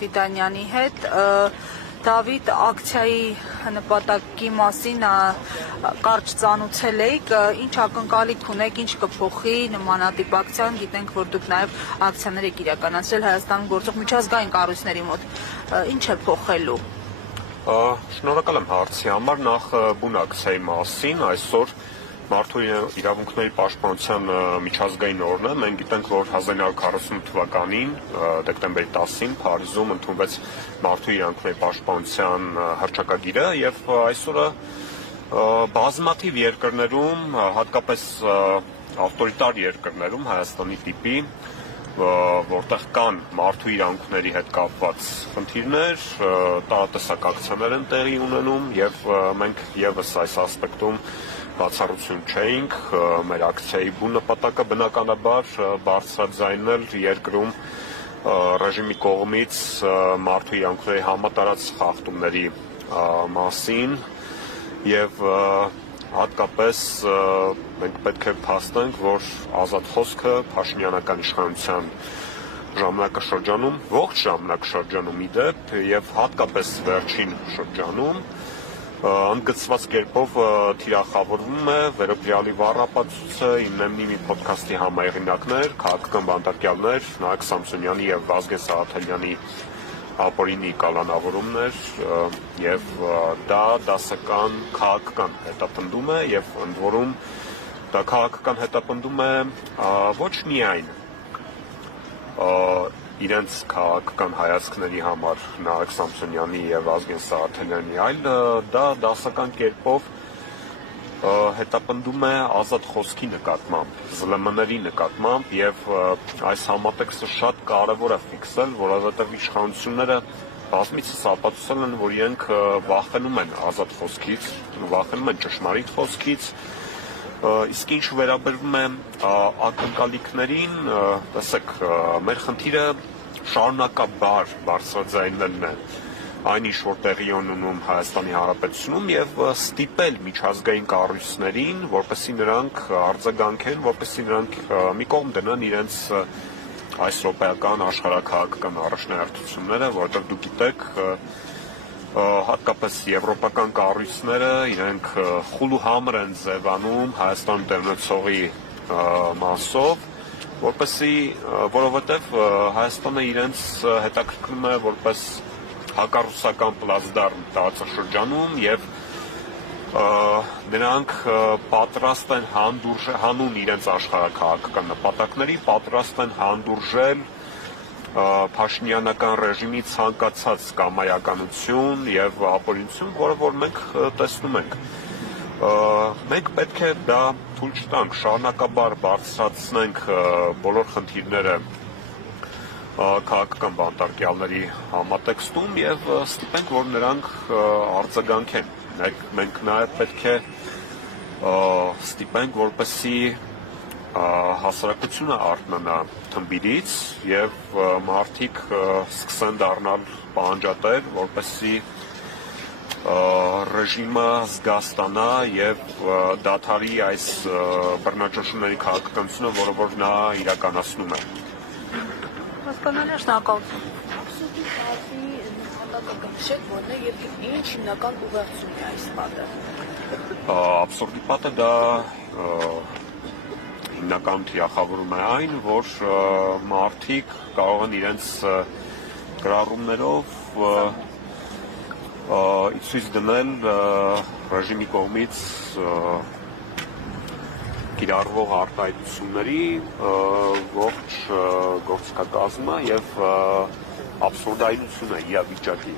Ֆիդանյանի հետ։ Դավիթ, ակցիայի նպատակի մասին կարճ ծանուցել եք, ինչ ակնկալիք ունեք, ինչ կփոխի նմանատիպ ակցիան, գիտենք, որ դուք նաև ակցիաներ եք իրականացրել Հայաստանում գործող միջազգային կառույցների մոտ, ինչ է փոխելու։ Շնորհակալ եմ հարցի համար, նախ բուն ակցիայի մասին, այսօր Մարդու իրավունքների պաշտպանության միջազգային օրն է, մենք գիտենք, որ 1948 թվականին դեկտեմբերի 10-ին Փարիզում ընդունվեց Մարդու իրավունքների պաշտպանության հռչակագիրը եւ այսօրը բազմաթիվ երկրներում, հատկապես ավտորիտար երկրներում, Հայաստանի տիպի, որտեղ կան մարդու իրավունքների հետ կապված խնդիրներ, տարատեսակ ակցիաներ են տեղի ունենում եւ մենք եւս այս ասպեկտում բացառություն չէինք, մեր ակցիայի բուն նպատակը բնականաբար բարձրաձայնել երկրում ռեժիմի կողմից մարդու իրավունքների համատարած խախտումների մասին եւ հատկապես մենք պետք է փաստենք, որ ազատ խոսքը փաշինյանական իշխանության ժամանակաշրջանում, ողջ ժամանակաշրջանում իդեպ եւ հատկապես վերջին շրջանում ընդգծված կերպով թիրախավորվում է վերոպրիալի վառապացույցը, իննեմնի մի ոդքասթի համահեղինակներ, քաղաքական բանտարկյալներ, Նայք Սամսոնյանի եւ Վազգեն Սաղաթելյանի ապօրինի կալանավորումներ եւ դա դասական քաղաքական հետապնդում է եւ ընդ որում դա քաղաքական հետապնդում է ոչ միայն իրենց քաղաքական հայացքների համար Նայք Սամսոնյանի եւ Վազգեն Սաղաթելյանի, այլ դա դասական կերպով հետապնդում է ազատ խոսքի նկատմամբ, ԶԼՄ-ների նկատմամբ եւ այս համատեքստը շատ կարեւոր է ֆիքսել, որովհետեւ իշխանությունները բազմիցս ապացուցել են, որ իրենք վախենում են ազատ խոսքից, վախենում են ճշմարիտ խոսքից, իսկ ինչ վերաբերվում է ակնկալիքներին, տեսեք, մեր խնդիրը շարունակաբար բարձրաձայնելն է այն ինչ որ տեղի ունենում Հայաստանի Հանրապետությունում եւ ստիպել միջազգային կառույցներին, որպեսզի նրանք արձագանքեն, որպեսզի նրանք մի կողմ դնեն իրենց այս ռոպեական աշխարհաքաղաքական առաջնահերթությունները, որովհետեւ դուք գիտեք, հատկապես եվրոպական կառույցները իրենք խուլուհամր են ձևանում Հայաստանում տեղնեցողի մասով, որովհետև Հայաստանը իրենց հետաքրքրում է որպես հակառուսական պլացդարմ տարածաշրջանում եւ նրանք պատրաստ են հանուն իրենց աշխարհաքաղաքական նպատակների, պատրաստ են հանդուրժել Փաշինյանական ռեժիմի ցանկացած կամայականություն եւ ապօրինություն, որը որ մենք տեսնում ենք։ Մենք պետք է դա թույլ չտանք, շարունակաբար բարձրացնենք բոլոր խնդիրները քաղաքական բանտարկյալների համատեքստում եւ ստիպենք, որ նրանք արձագանքեն։ Մենք նաեւ պետք է ստիպենք, որպեսզի հասարակությունը արթնանա թմբիրից եւ մարդիկ սկսեն դառնալ պահանջատեր, որպեսզի ռեժիմը զգաստանա եւ դադարի այս բռնաճնշումների քաղաքականությունը, որը որ նա իրականացնում է։ Հասկանալի է, շնորհակալություն։ Ինչ հիմնական ուղղություն է այս պատը։ Աբսուրդի պատը դա հիմնական թիրախավորում է այն, որ մարդիկ կարող են իրենց գրառումներով ցույց դնել ռեժիմի կողմից կիրառվող արտահայտությունների ողջ գործիքակազմը եւ աբսուրդայնությունը իրավիճակի